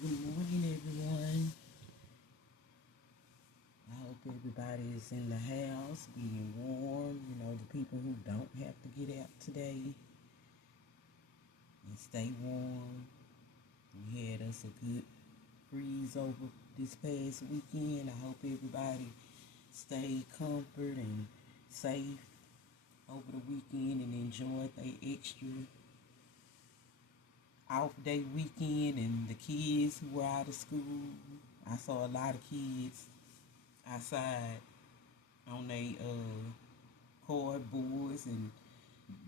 Good morning, everyone. I hope everybody is in the house, being warm. You know, the people who don't have to get out today and stay warm. We had us a good freeze over this past weekend. I hope everybody stay comfort and safe over the weekend and enjoy the extra off day weekend and the kids who were out of school. I saw a lot of kids outside on they cardboards and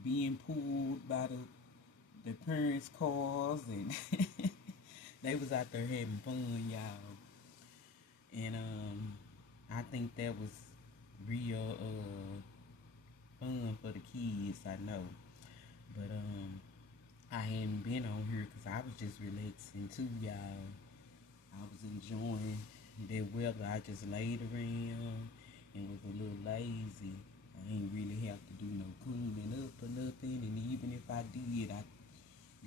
being pulled by the parents' cars and they was out there having fun, y'all. And I think that was real fun for the kids, I know. But I hadn't been on here because I was just relaxing too, y'all. I was enjoying the weather. I just laid around and was a little lazy. I ain't really have to do no cleaning up or nothing. And even if I did, I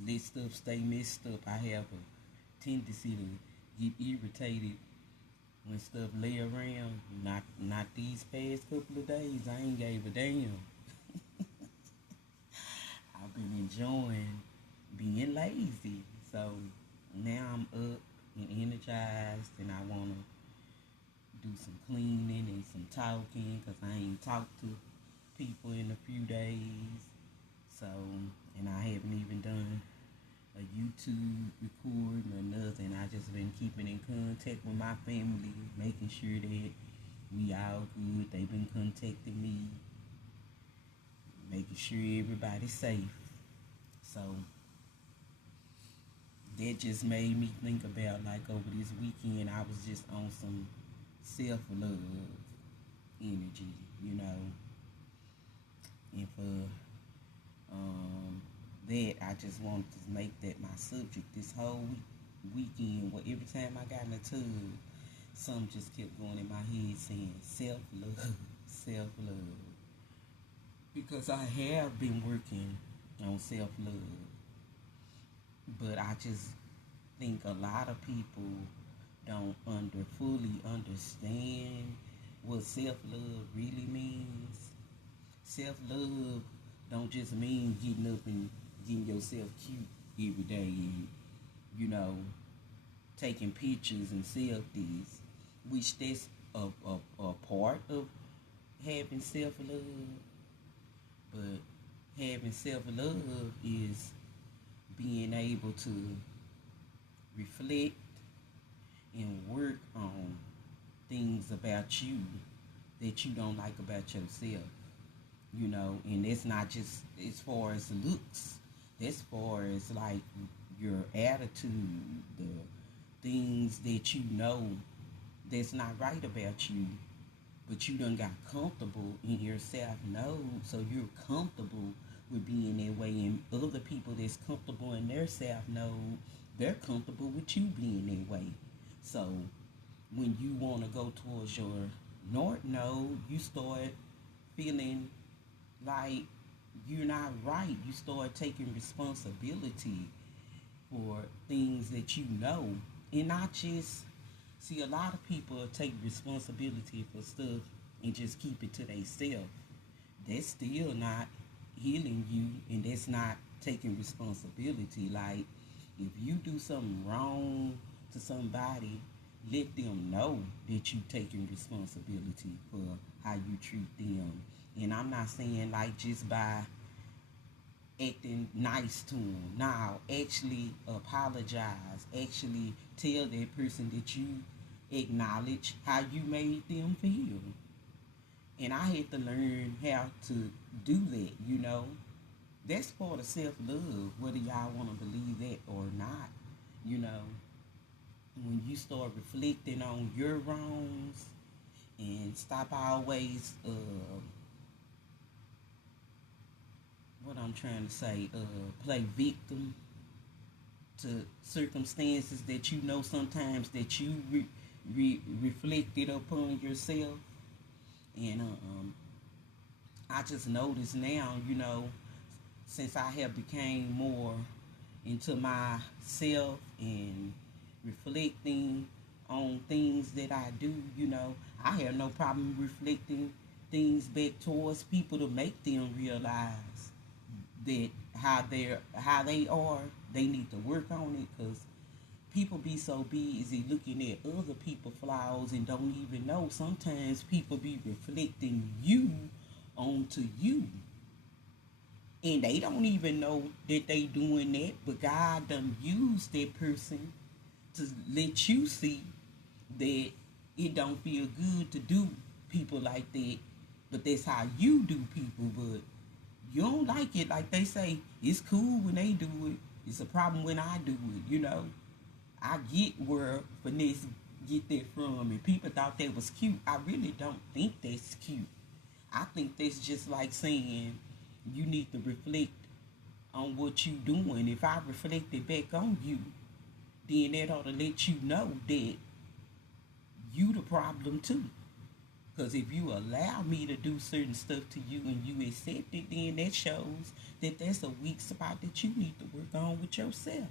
let stuff stay messed up. I have a tendency to get irritated when stuff lay around. Not these past couple of days. I ain't gave a damn. I've been enjoying being lazy. So now I'm up and energized, and I wanna do some cleaning and some talking because I ain't talked to people in a few days. So, and I haven't even done a YouTube recording or nothing. I just been keeping in contact with my family, making sure that we all good. They've been contacting me, making sure everybody's safe. So that just made me think about like over this weekend I was just on some self love energy, you know, and for that I just wanted to make that my subject this whole weekend. Well, every time I got in the tub, something just kept going in my head saying self love, self love, because I have been working on self love, but I just think a lot of people don't fully understand what self love really means. Self love don't just mean getting up and getting yourself cute every day and you know taking pictures and selfies, which that's a part of having self love. But having self love is being able to reflect and work on things about you that you don't like about yourself, you know, and it's not just as far as looks, as far as like your attitude, the things that you know that's not right about you, but you done got comfortable in yourself no, so you're comfortable with being that way, and other people that's comfortable in their self know they're comfortable with you being that way. So when you want to go towards your north node, you start feeling like you're not right. You start taking responsibility for things that you know, and not just see a lot of people take responsibility for stuff and just keep it to themselves. That's still not healing you, and that's not taking responsibility. Like if you do something wrong to somebody, let them know that you taking responsibility for how you treat them. And I'm not saying like just by acting nice to them. Now, actually apologize. Actually tell that person that you acknowledge how you made them feel. And I had to learn how to do that, you know. That's part of self love, whether y'all want to believe that or not. You know, when you start reflecting on your wrongs and stop always, what I'm trying to say, play victim to circumstances that you know sometimes that you reflected upon yourself. And I just noticed now, you know, since I have became more into myself and reflecting on things that I do. I have no problem reflecting things back towards people to make them realize that how they are, they need to work on it, because people be so busy looking at other people's flaws and don't even know. Sometimes people be reflecting you onto you, and they don't even know that they doing that, but God done used that person to let you see that it don't feel good to do people like that, but that's how you do people. But you don't like it. Like they say, it's cool when they do it, it's a problem when I do it. I get where finesse get that from, and people thought that was cute. I really don't think that's cute. I think that's just like saying you need to reflect on what you doing. If I reflected back on you, then that ought to let you know that you the problem too. Because if you allow me to do certain stuff to you and you accept it, then that shows that that's a weak spot that you need to work on with yourself.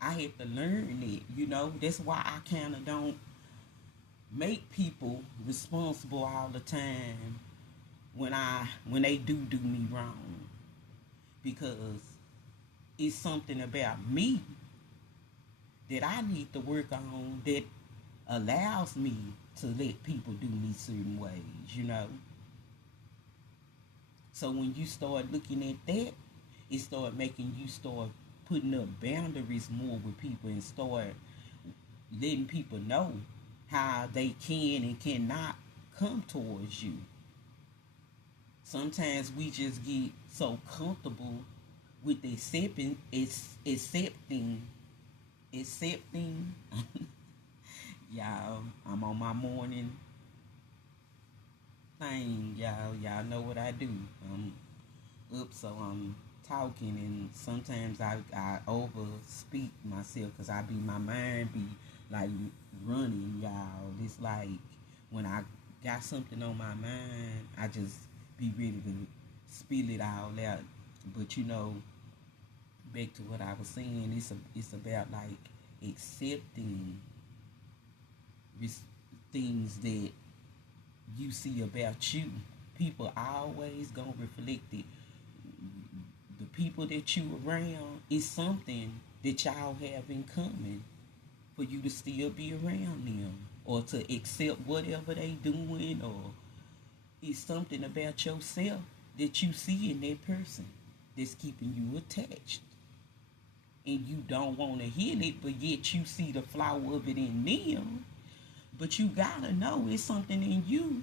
I had to learn it. That's why I kind of don't make people responsible all the time when they do me wrong, because it's something about me that I need to work on that allows me to let people do me certain ways. So when you start looking at that, it start making you start putting up boundaries more with people and start letting people know how they can and cannot come towards you. Sometimes we just get so comfortable with accepting. Y'all, I'm on my morning thing. Y'all know what I do. I'm up, so I'm talking, and sometimes I over speak myself, because my mind be like running, y'all. It's like when I got something on my mind, I just be ready to spill it all out. But back to what I was saying, it's about like accepting things that you see about you. People always gonna reflect it. The people that you around is something that y'all have in common for you to still be around them, or to accept whatever they doing, or it's something about yourself that you see in that person that's keeping you attached, and you don't want to heal it, but yet you see the flaw of it in them. But you gotta know it's something in you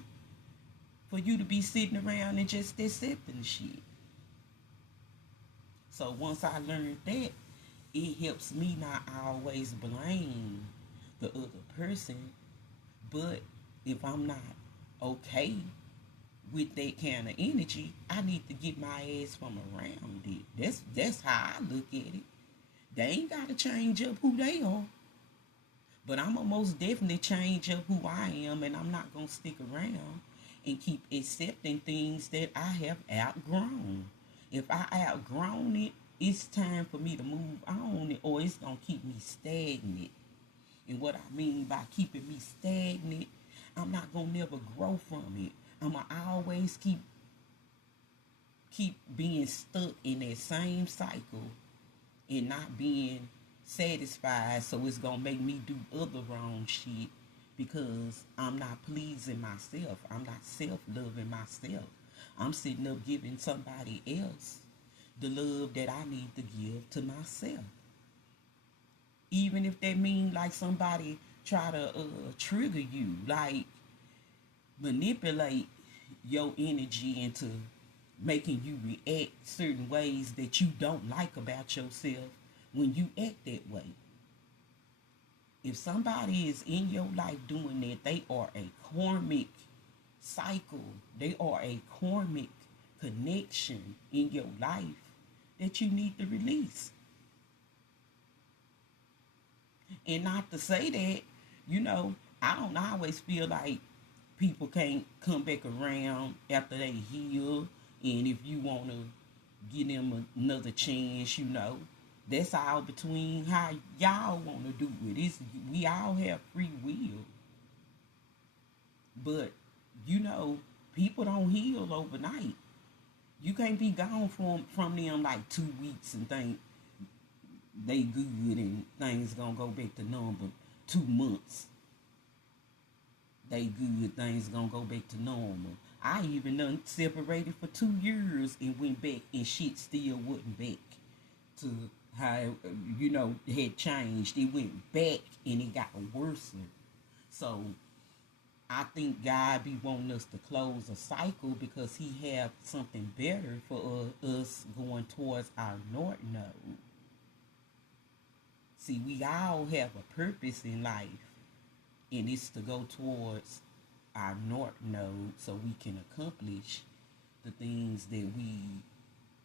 for you to be sitting around and just accepting shit. So once I learned that, it helps me not always blame the other person. But if I'm not okay with that kind of energy, I need to get my ass from around it. That's how I look at it. They ain't gotta change up who they are. But I'm gonna most definitely change up who I am, and I'm not gonna stick around and keep accepting things that I have outgrown. If I outgrown it, it's time for me to move on, or it's gonna keep me stagnant. And what I mean by keeping me stagnant, I'm not gonna never grow from it. I'm gonna always keep being stuck in that same cycle and not being satisfied. So it's gonna make me do other wrong shit, because I'm not pleasing myself. I'm not self-loving myself. I'm sitting up giving somebody else the love that I need to give to myself. Even if that means like somebody try to trigger you, like manipulate your energy into making you react certain ways that you don't like about yourself when you act that way. If somebody is in your life doing that, they are a karmic cycle. They are a karmic connection in your life that you need to release. And not to say that, I don't always feel like people can't come back around after they heal. And if you want to give them another chance, That's all between how y'all want to do it. We all have free will, but you know, people don't heal overnight. You can't be gone from them like 2 weeks and think they good and things gonna go back to normal. 2 months they good, things gonna go back to normal. I even done separated for 2 years and went back and shit still wasn't back to how had changed. It went back and it got worse. So I think God be wanting us to close a cycle because He have something better for us going towards our North Node. See, we all have a purpose in life, and it's to go towards our North Node so we can accomplish the things that we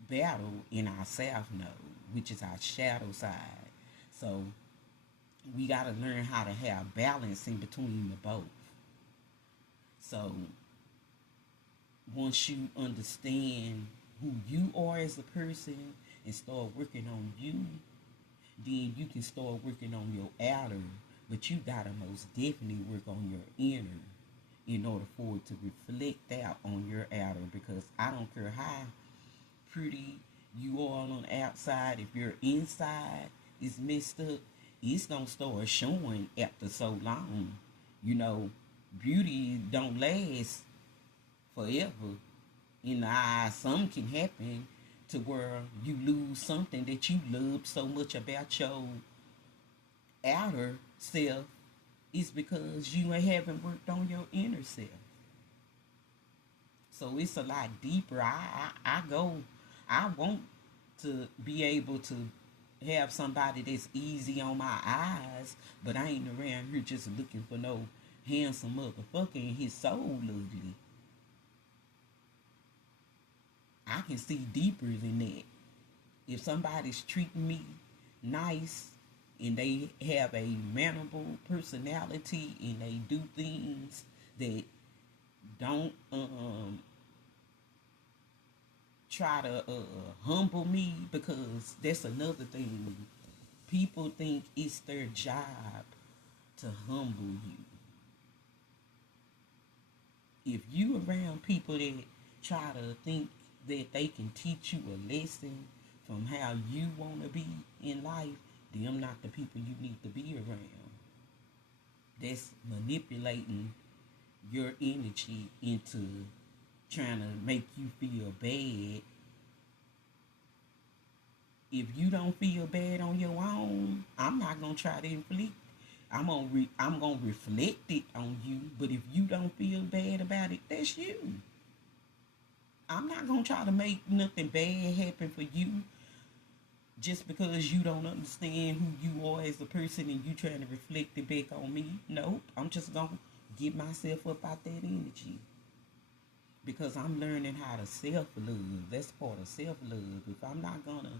battle in our South Node, which is our shadow side. So we got to learn how to have balance in between the both. So once you understand who you are as a person and start working on you, then you can start working on your outer. But you gotta most definitely work on your inner in order for it to reflect out on your outer. Because I don't care how pretty you are on the outside, if your inside is messed up, it's gonna start showing after so long. You know, beauty don't last forever. In the eyes, something can happen to where you lose something that you loved so much about your outer self is because you haven't worked on your inner self. So it's a lot deeper. I want to be able to have somebody that's easy on my eyes, but I ain't around here just looking for no handsome motherfucker and his soul ugly. I can see deeper than that. If somebody's treating me nice and they have a mannerable personality and they do things that don't try to humble me, because that's another thing. People think it's their job to humble you. If you around people that try to think that they can teach you a lesson from how you want to be in life, them not the people you need to be around. That's manipulating your energy into trying to make you feel bad. If you don't feel bad on your own, I'm not gonna try to inflict. I'm gonna reflect it on you. But if you don't feel bad about it, that's you. I'm not gonna try to make nothing bad happen for you just because you don't understand who you are as a person and you trying to reflect it back on me. Nope. I'm just gonna get myself up out that energy. Because I'm learning how to self-love. That's part of self-love. If I'm not gonna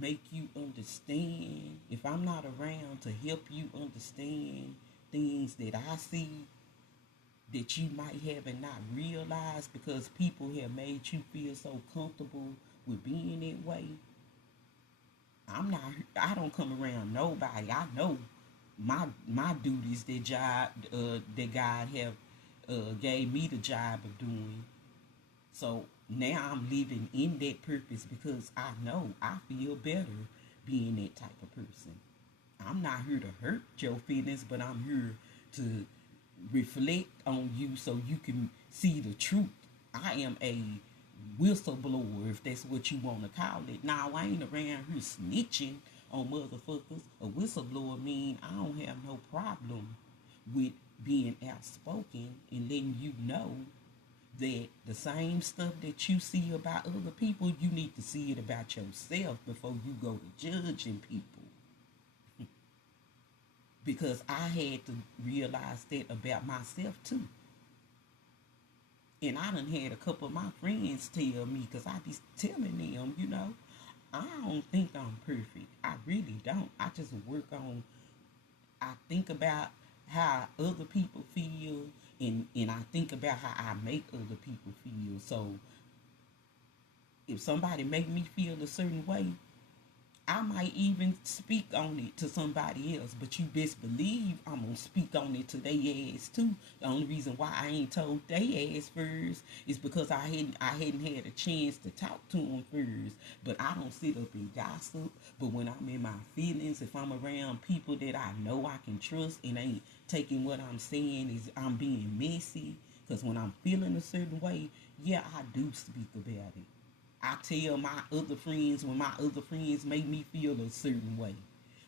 make you understand, if I'm not around to help you understand things that I see that you might have and not realized because people have made you feel so comfortable with being that way, I don't come around nobody. I know my duties, that job that God have gave me the job of doing. So now I'm living in that purpose because I know I feel better being that type of person. I'm not here to hurt your feelings, but I'm here to reflect on you so you can see the truth. I am a whistleblower, if that's what you want to call it. Now, I ain't around here snitching on motherfuckers. A whistleblower mean I don't have no problem with being outspoken and letting you know that the same stuff that you see about other people, you need to see it about yourself before you go to judging people. Because I had to realize that about myself too. And I done had a couple of my friends tell me, because I be telling them, I don't think I'm perfect. I really don't. I just work on, I think about how other people feel, and I think about how I make other people feel. So if somebody make me feel a certain way, I might even speak on it to somebody else, but you best believe I'm gonna speak on it to their ass too. The only reason why I ain't told their ass first is because I hadn't had a chance to talk to them first. But I don't sit up and gossip. But when I'm in my feelings, if I'm around people that I know I can trust and ain't taking what I'm saying is I'm being messy. Because when I'm feeling a certain way, yeah, I do speak about it. I tell my other friends when my other friends make me feel a certain way.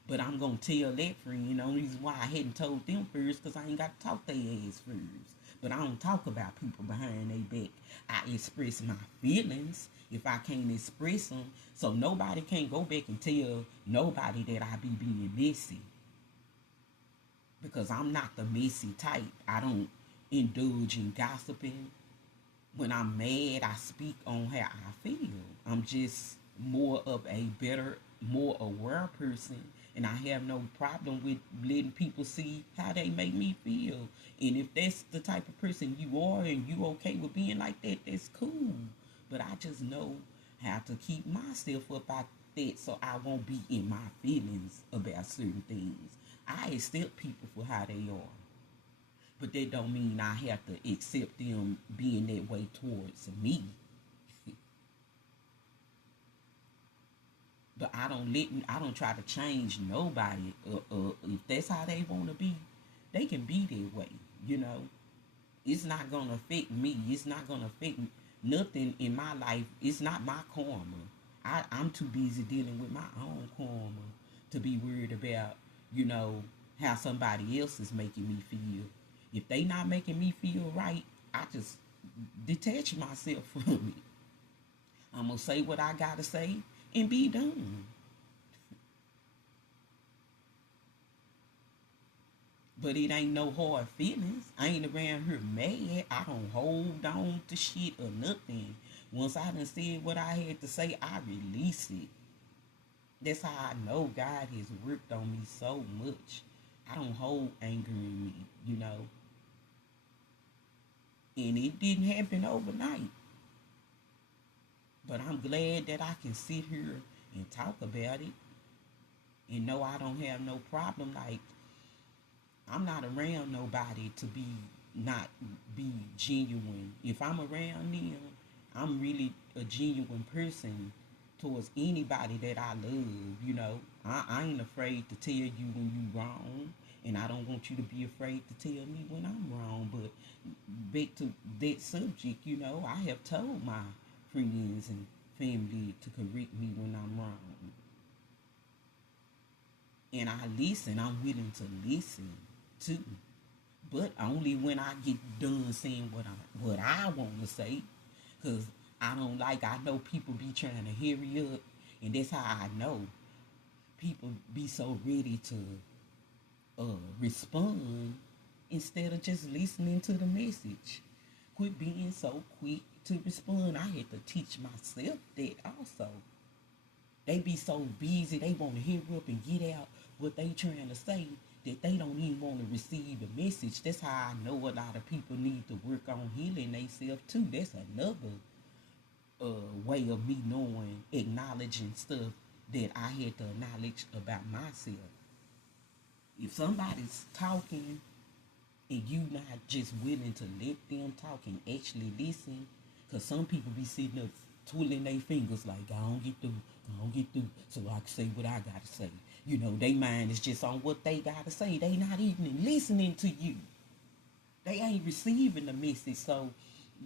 But I'm gonna tell that friend. The only reason why I hadn't told them first because I ain't got to talk their ass first. But I don't talk about people behind their back. I express my feelings if I can't express them. So nobody can go back and tell nobody that I be being messy because I'm not the messy type. I don't indulge in gossiping. When I'm mad, I speak on how I feel. I'm just more of a better, more aware person, and I have no problem with letting people see how they make me feel. And if that's the type of person you are and you okay with being like that, that's cool. But I just know how to keep myself up out that so I won't be in my feelings about certain things. I accept people for how they are. But that don't mean I have to accept them being that way towards me. But I don't try to change nobody. If that's how they want to be, they can be that way. You know, it's not gonna affect me. It's not gonna affect nothing in my life. It's not my karma. I'm too busy dealing with my own karma to be worried about, you know, how somebody else is making me feel. If they not making me feel right, I just detach myself from it. I'm gonna say what I gotta say and be done. But it ain't no hard feelings. I ain't around here mad. I don't hold on to shit or nothing. Once I done said what I had to say, I release it. That's how I know God has worked on me so much. I don't hold anger in me, you know. And it didn't happen overnight. But I'm glad that I can sit here and talk about it and know I don't have no problem. Like, I'm not around nobody to be not be genuine. If I'm around them, I'm really a genuine person towards anybody that I love. I ain't afraid to tell you when you wrong, and I don't want you to be afraid to tell me when I'm wrong. But back to that subject, I have told my friends and family to correct me when I'm wrong, and I listen. I'm willing to listen too, but only when I get done saying what I want to say, cause I know people be trying to hurry up, and that's how I know people be so ready to respond instead of just listening to the message. Quit being so quick to respond. I had to teach myself that also. They be so busy, they want to hurry up and get out what they trying to say that they don't even want to receive the message. That's how I know a lot of people need to work on healing themselves too. That's another way of me knowing, acknowledging stuff that I had to acknowledge about myself. If somebody's talking and you not just willing to let them talk and actually listen, because some people be sitting up twiddling their fingers like, I don't get through, I don't get through, so I can say what I gotta say. Their mind is just on what they gotta say. They not even listening to you. They ain't receiving the message. So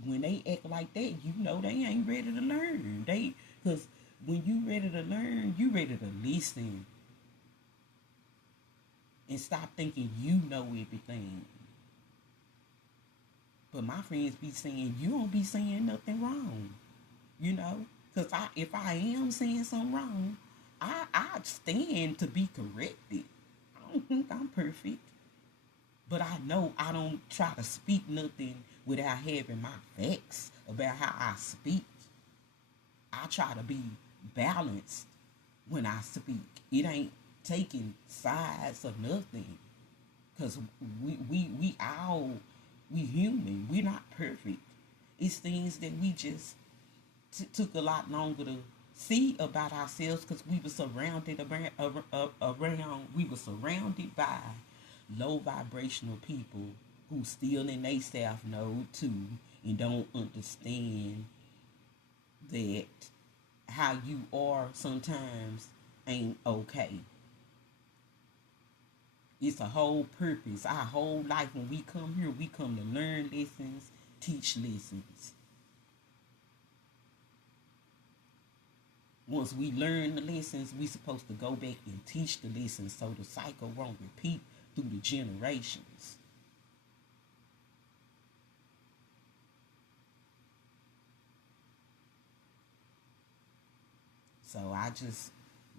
when they act like that, they ain't ready to learn. Because when you ready to learn, you ready to listen and stop thinking you know everything. But my friends be saying, you don't be saying nothing wrong, Because if I am saying something wrong, I stand to be corrected. I don't think I'm perfect. But I know I don't try to speak nothing without having my facts about how I speak. I try to be balanced when I speak. It ain't taking sides or nothing. Because we human. We're not perfect. It's things that we just took a lot longer to see about ourselves because we were surrounded around we were surrounded by low vibrational people who still in their self node too and don't understand that how you are sometimes ain't okay. It's a whole purpose. Our whole life when we come here, we come to learn lessons, teach lessons. Once we learn the lessons, we supposed to go back and teach the lessons so the cycle won't repeat through the generations. So I just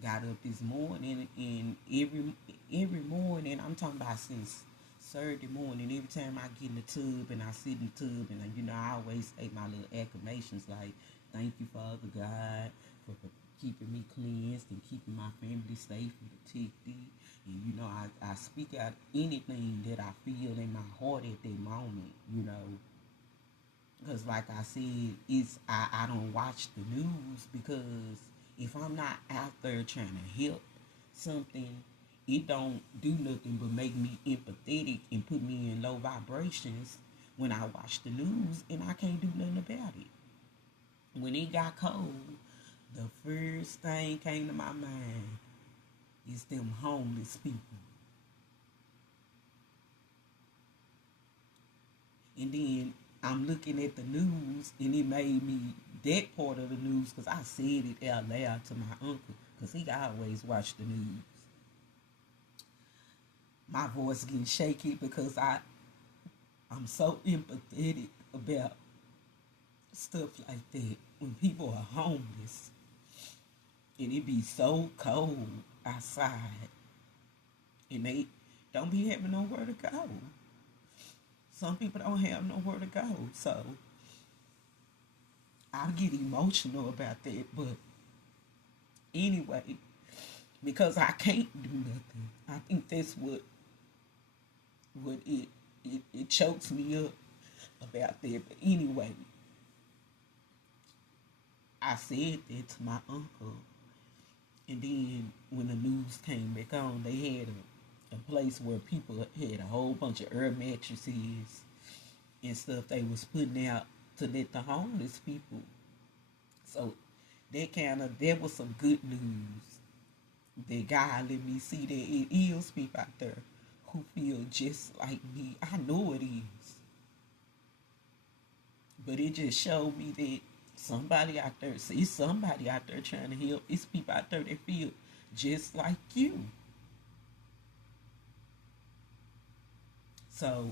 got up this morning and every morning I'm talking about since Saturday morning, every time I get in the tub and I sit in the tub and I always say my little acclamations like thank you Father God for keeping me cleansed and keeping my family safe and protected. And I speak out anything that I feel in my heart at that moment. Because like I said, I don't watch the news because if I'm not out there trying to help something, it don't do nothing but make me empathetic and put me in low vibrations when I watch the news and I can't do nothing about it. When it got cold, the first thing came to my mind is them homeless people. And then I'm looking at the news, and it made me that part of the news because I said it out loud to my uncle because he always watched the news. My voice getting shaky because I'm so empathetic about stuff like that when people are homeless and it be so cold outside and they don't be having nowhere to go. Some people don't have nowhere to go, so I get emotional about that. But anyway, because I can't do nothing, I think that's what it chokes me up about that. But anyway, I said that to my uncle, and then when the news came back on, they had a place where people had a whole bunch of air mattresses and stuff they was putting out to let the homeless people. So that was some good news. That God let me see that it is people out there who feel just like me. I know it is. But it just showed me that somebody out there, see somebody out there trying to help. It's people out there that feel just like you. So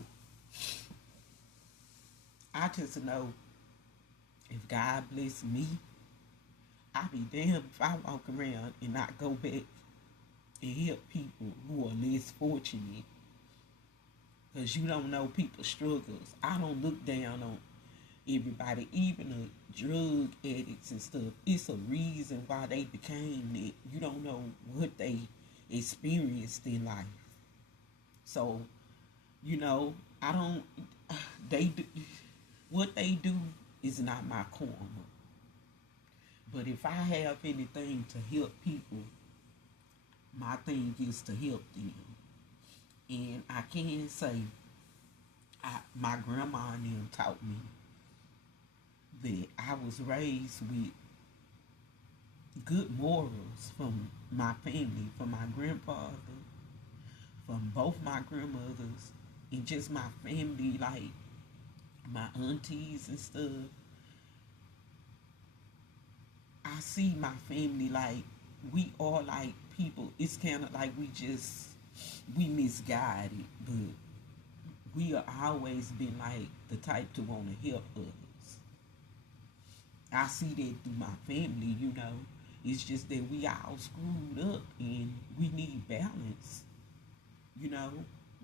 I just know if God bless me, I'll be damned if I walk around and not go back and help people who are less fortunate. Because you don't know people's struggles. I don't look down on everybody, even the drug addicts and stuff. It's a reason why they became that. You don't know what they experienced in life. So, I don't, they do, what they do is not my karma. But if I have anything to help people, my thing is to help them. And I can say, my grandma and them taught me that I was raised with good morals from my family, from my grandfather, from both my grandmothers, and just my family, like my aunties and stuff. I see my family like we are like people. It's kind of like we misguided, but we have always been like the type to want to help others. I see that through my family. It's just that we all screwed up and we need balance. You know,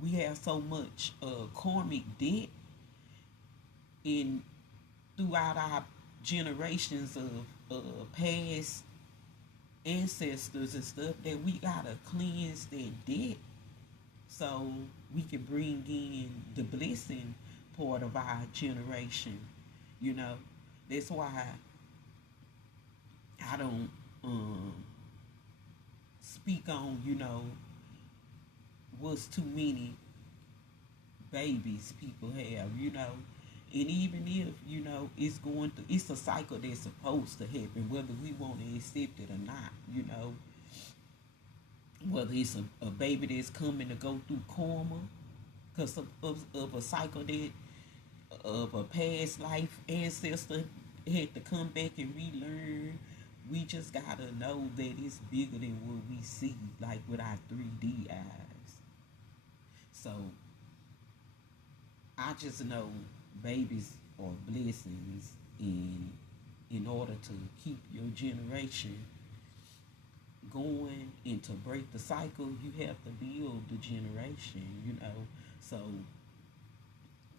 we have so much karmic debt in throughout our generations of past ancestors and stuff that we gotta cleanse that debt so we can bring in the blessing part of our generation. You know, that's why I don't um, speak on, what's too many babies people have, And even if, it's a cycle that's supposed to happen, whether we want to accept it or not, whether it's a baby that's coming to go through karma because of a cycle that of a past life ancestor had to come back and relearn. We just gotta know that it's bigger than what we see, like with our 3D eyes. So I just know babies are blessings, and in order to keep your generation going and to break the cycle, you have to build the generation. So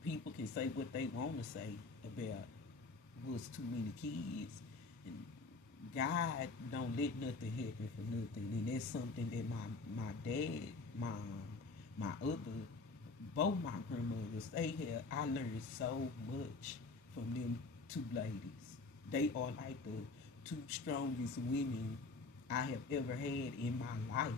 people can say what they want to say about what's too many kids, and God don't let nothing happen for nothing, and that's something that my dad, mom, my other, both my grandmothers, they had. I learned so much from them two ladies. They are like the two strongest women I have ever had in my life.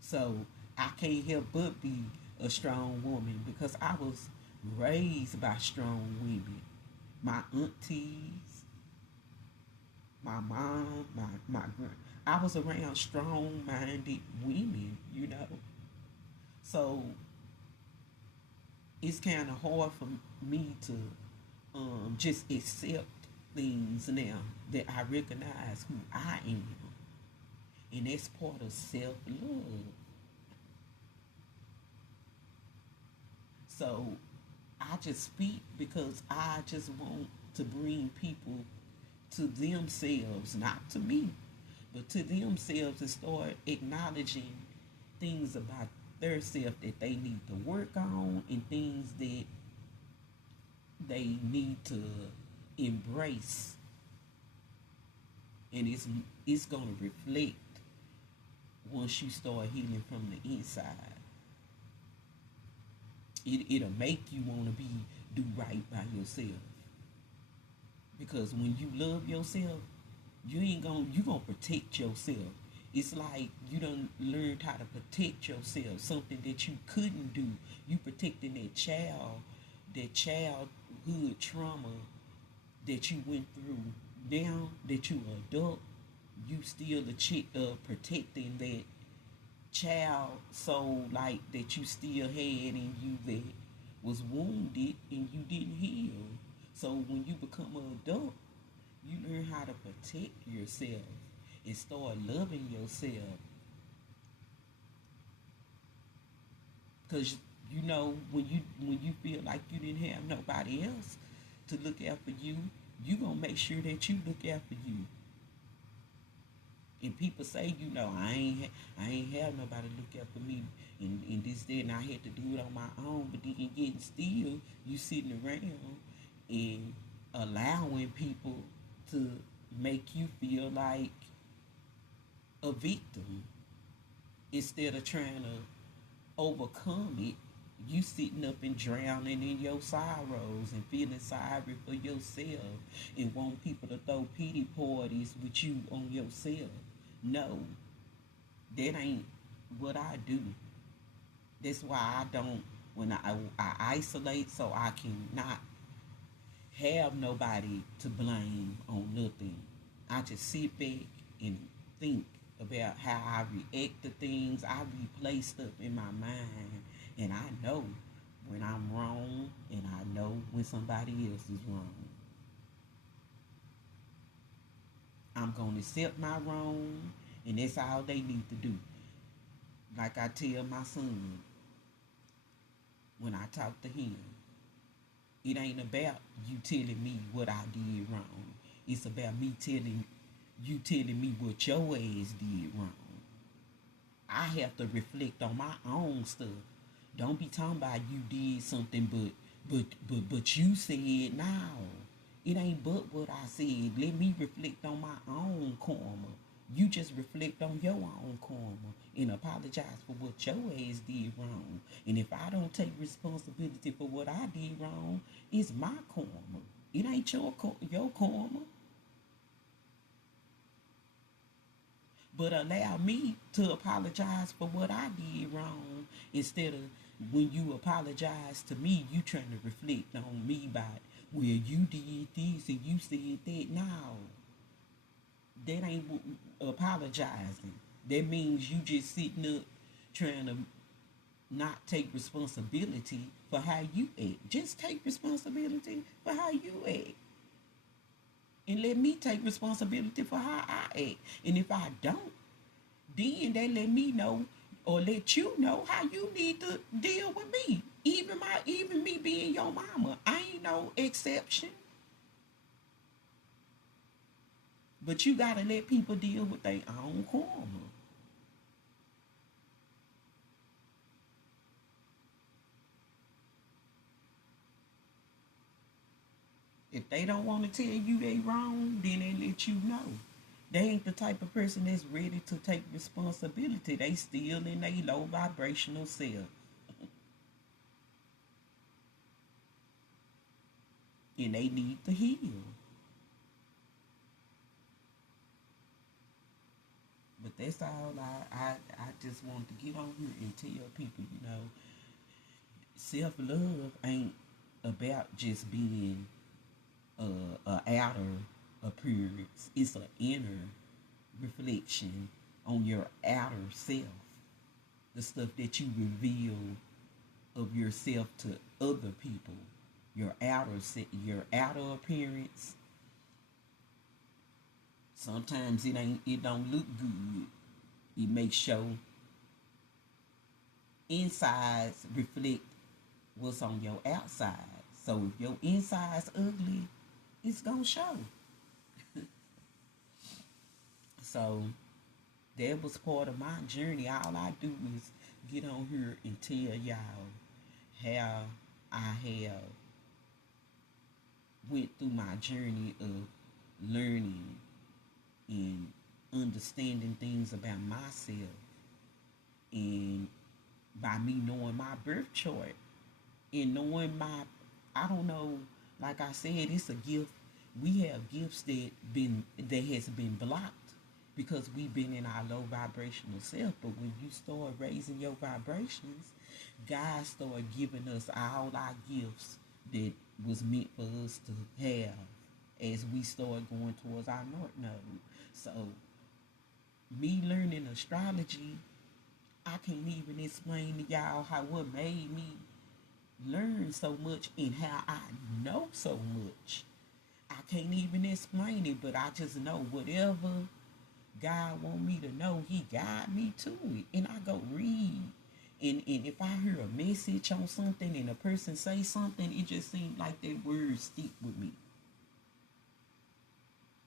So I can't help but be a strong woman because I was raised by strong women. My aunties, my mom, my grand. I was around strong-minded women. So it's kind of hard for me to just accept things now that I recognize who I am, and that's part of self-love. So I just speak because I just want to bring people to themselves, not to me, but to themselves, and start acknowledging things about their self that they need to work on, and things that they need to embrace, and it's gonna reflect once you start healing from the inside. It'll make you want to be do right by yourself, because when you love yourself, you gonna protect yourself. It's like you done learned how to protect yourself, something that you couldn't do. You protecting that childhood trauma that you went through. Now that you an adult, you still protecting that child soul, like that you still had in you, that was wounded and you didn't heal. So when you become an adult, you learn how to protect yourself and start loving yourself. Because when you feel like you didn't have nobody else to look out for you, you gonna make sure that you look out for you. And people say, I ain't have nobody look out for me, and this, that, and I had to do it on my own. But then getting still, you sitting around and allowing people to make you feel like a victim instead of trying to overcome it. You sitting up and drowning in your sorrows and feeling sorry for yourself, and want people to throw pity parties with you on yourself. No, that ain't what I do. That's why I don't, when I isolate, so I can not have nobody to blame on nothing. I just sit back and think about how I react to things. I replay stuff in my mind, and I know when I'm wrong, and I know when somebody else is wrong. I'm going to accept my wrong, and that's all they need to do. Like I tell my son when I talk to him, it ain't about you telling me what I did wrong. It's about you telling me what your ass did wrong. I have to reflect on my own stuff. Don't be talking about you did something, but you said no. It ain't but what I said. Let me reflect on my own karma. You just reflect on your own karma and apologize for what your ass did wrong. And if I don't take responsibility for what I did wrong, it's my karma. It ain't your karma. But allow me to apologize for what I did wrong instead of when you apologize to me, you trying to reflect on me by, well, you did this and you said that. No, that ain't apologizing. That means you just sitting up trying to not take responsibility for how you act. Just take responsibility for how you act. And let me take responsibility for how I act. And if I don't, then they let me know or let you know how you need to deal with me. Even me being your mama, I ain't no exception. But you gotta let people deal with their own karma. If they don't want to tell you they wrong, then they let you know. They ain't the type of person that's ready to take responsibility. They still in a low vibrational self. And they need to heal. But that's all I just want to get on here and tell people, self love ain't about just being a outer appearance. It's an inner reflection on your outer self. The stuff that you reveal of yourself to other people. Your outer appearance. Sometimes it don't look good. It makes show insides reflect what's on your outside. So if your inside's ugly, it's gonna show. So that was part of my journey. All I do is get on here and tell y'all how I have went through my journey of learning and understanding things about myself, and by me knowing my birth chart and knowing my, I don't know, like I said, it's a gift. We have gifts that has been blocked because we've been in our low vibrational self. But when you start raising your vibrations, God started giving us all our gifts that was meant for us to have as we start going towards our North Node. So me learning astrology, I can't even explain to y'all how what made me learn so much and how I know so much. I can't even explain it, but I just know whatever God want me to know, He guide me to it, and I go read. And if I hear a message on something and a person say something, it just seems like that word stick with me.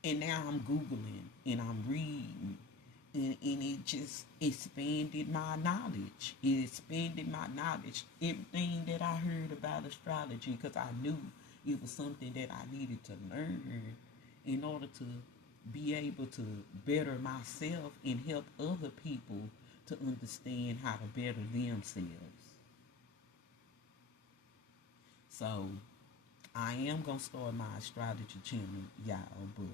And now I'm Googling and I'm reading. And it just expanded my knowledge. It expanded my knowledge. Everything that I heard about astrology, because I knew it was something that I needed to learn in order to be able to better myself and help other people to understand how to better themselves. So I am gonna start my astrology channel, y'all, but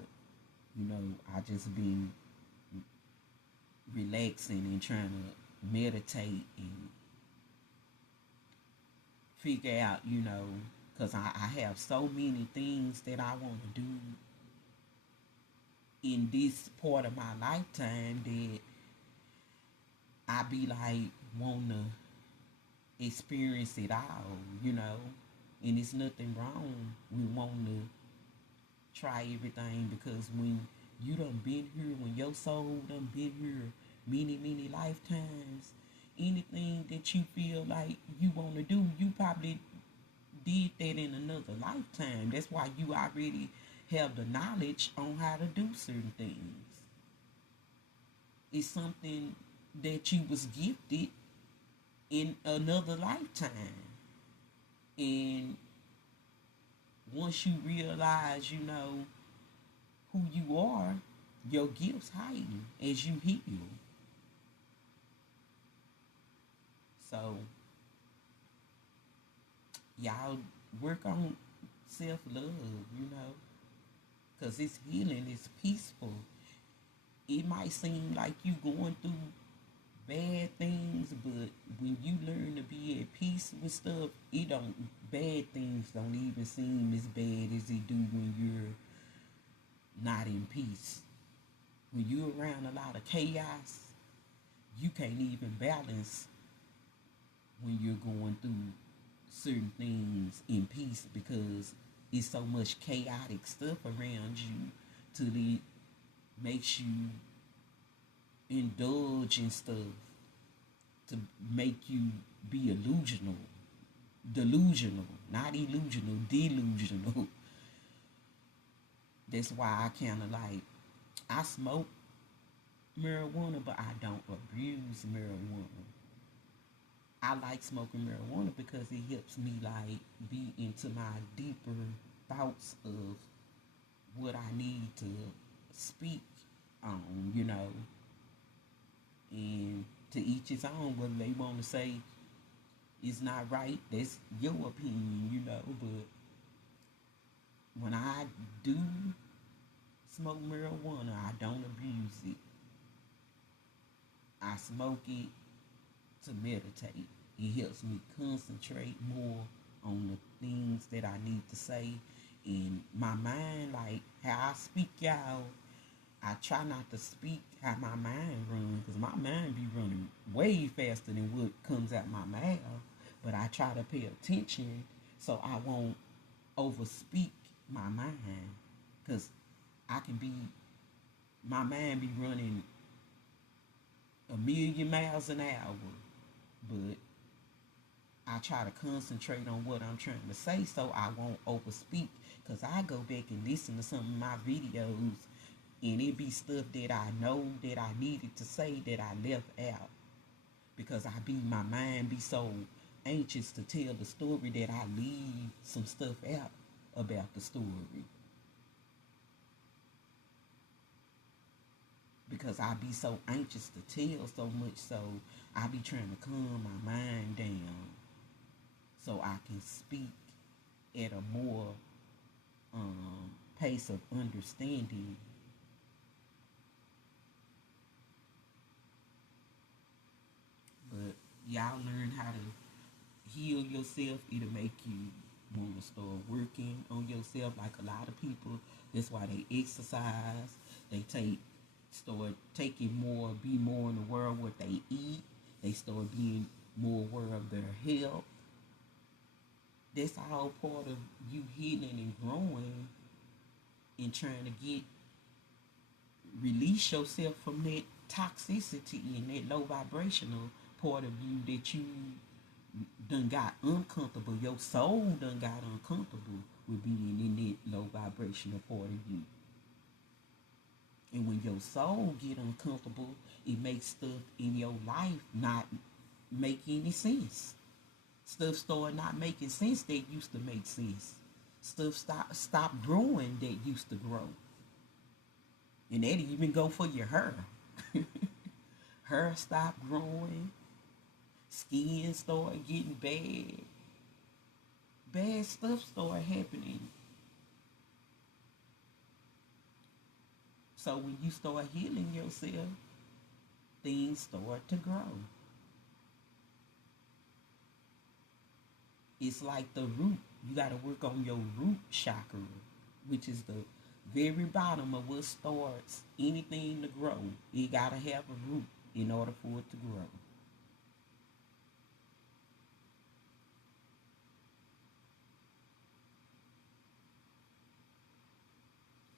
I just been relaxing and trying to meditate and figure out, because I have so many things that I want to do in this part of my lifetime that I be like want to experience it all. And it's nothing wrong with wanting to try everything, because when you done been here, when your soul done been here many, many lifetimes, anything that you feel like you want to do, you probably did that in another lifetime. That's why you already have the knowledge on how to do certain things. It's something that you was gifted in another lifetime. And once you realize, who you are, your gifts heighten as you heal. So y'all work on self-love, because it's healing, it's peaceful. It might seem like you going through bad things, but when you learn to be at peace with stuff, it don't bad things don't even seem as bad as they do when you're not in peace. When you're around a lot of chaos, you can't even balance when you're going through certain things in peace because it's so much chaotic stuff around you till it makes you indulge in stuff to make you be delusional, not illusional, delusional. That's why I kind of like, I smoke marijuana, but I don't abuse marijuana. I like smoking marijuana because it helps me like be into my deeper thoughts of what I need to speak on, and to each his own. Whether they want to say it's not right, that's your opinion, But when I do smoke marijuana, I don't abuse it. I smoke it to meditate. It helps me concentrate more on the things that I need to say. In my mind, like how I speak, y'all, I try not to speak how my mind runs because my mind be running way faster than what comes out my mouth. But I try to pay attention so I won't overspeak my mind because I can be, my mind be running a million miles an hour, but I try to concentrate on what I'm trying to say so I won't overspeak. Because I go back and listen to some of my videos and it be stuff that I know that I needed to say that I left out. Because my mind be so anxious to tell the story that I leave some stuff out about the story. Because I be so anxious to tell so much, so I be trying to calm my mind down so I can speak at a more pace of understanding. But y'all learn how to heal yourself. It'll make you want to start working on yourself. Like a lot of people, that's why they exercise. They start taking more, be more in the world what they eat. They start being more aware of their health. That's all part of you healing and growing and trying to release yourself from that toxicity and that low vibrational part of you that you done got uncomfortable. Your soul done got uncomfortable with being in that low vibrational part of you. And when your soul get uncomfortable, it makes stuff in your life not make any sense. Stuff start not making sense that used to make sense. Stuff stop growing that used to grow. And that even go for your hair. Hair stop growing. Skin start getting bad. Bad stuff start happening. So when you start healing yourself, things start to grow. It's like the root. You got to work on your root chakra, which is the very bottom of what starts anything to grow. It got to have a root in order for it to grow.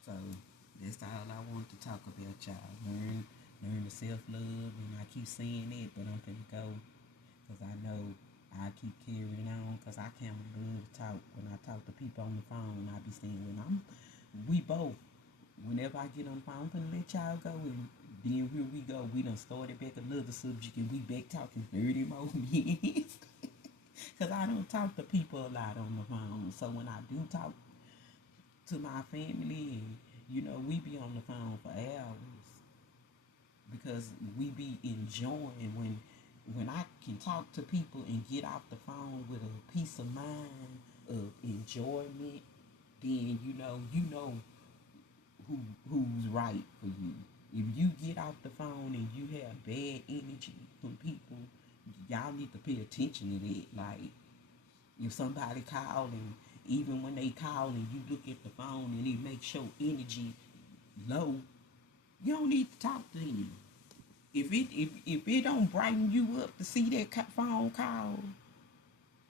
So that's all I want to talk about, y'all. Learn the self-love, and I keep saying it, but I'm finna go because I know I keep carrying on because I can't love to talk. When I talk to people on the phone, I be saying, we both, whenever I get on the phone, I'm finna let y'all go, and then here we go. We done started back another subject, and we back talking 30 more minutes. Because I don't talk to people a lot on the phone. So when I do talk to my family, and we be on the phone for hours because we be enjoying when I can talk to people and get off the phone with a peace of mind of enjoyment then you know who who's right for you. If you get off the phone and you have bad energy from people, y'all need to pay attention to that. Like if somebody calling, even when they call and you look at the phone and it makes your energy low, you don't need to talk to them. If it don't brighten you up to see that phone call,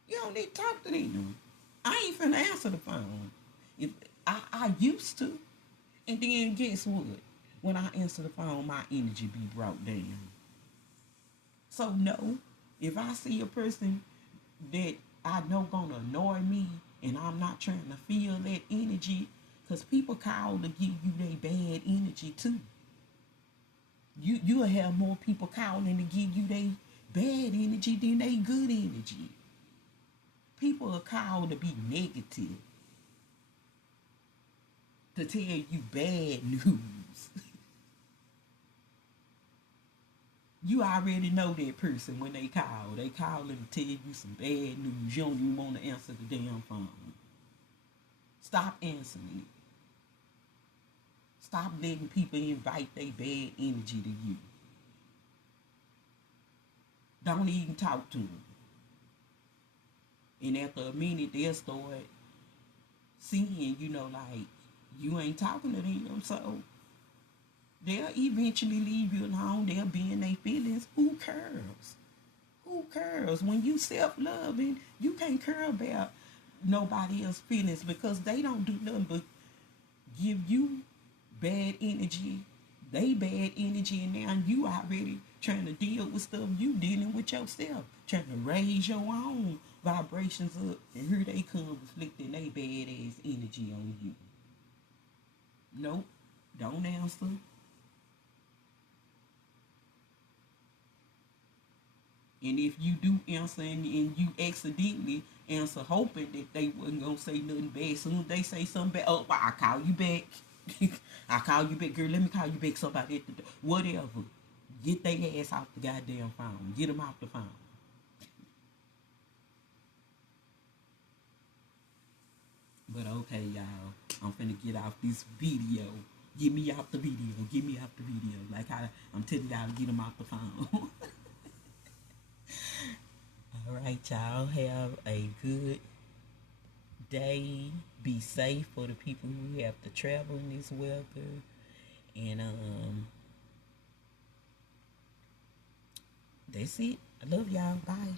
you don't need to talk to them. I ain't finna answer the phone. If I used to, and then guess what? When I answer the phone, my energy be brought down. So no, if I see a person that I know gonna annoy me, and I'm not trying to feel that energy, cause people call to give you their bad energy too. You'll have more people calling to give you their bad energy than they good energy. People are called to be negative, to tell you bad news. You already know that person when they call. They call and tell you some bad news. You don't even want to answer the damn phone. Stop answering it. Stop letting people invite their bad energy to you. Don't even talk to them. And after a minute, they'll start seeing, like you ain't talking to them. So they'll eventually leave you alone. They'll be in their feelings. Who cares? Who cares? When you self-loving, you can't care about nobody else's feelings because they don't do nothing but give you bad energy, they bad energy, and now you already trying to deal with stuff you dealing with yourself, trying to raise your own vibrations up, and here they come reflecting their bad ass energy on you. Nope, don't answer. And if you do answer and you accidentally answer hoping that they wasn't gonna say nothing bad, soon as they say something bad, oh, I'll call you back. I'll call you back, girl. Let me call you back. Somebody at the door. Whatever. Get their ass off the goddamn phone. Get them off the phone. But okay, y'all. I'm finna get off this video. Get me off the video. Get me off the video. Like I'm telling y'all to get them off the phone. All right, y'all. Have a good day. Be safe for the people who have to travel in this weather. And that's it. I love y'all. Bye.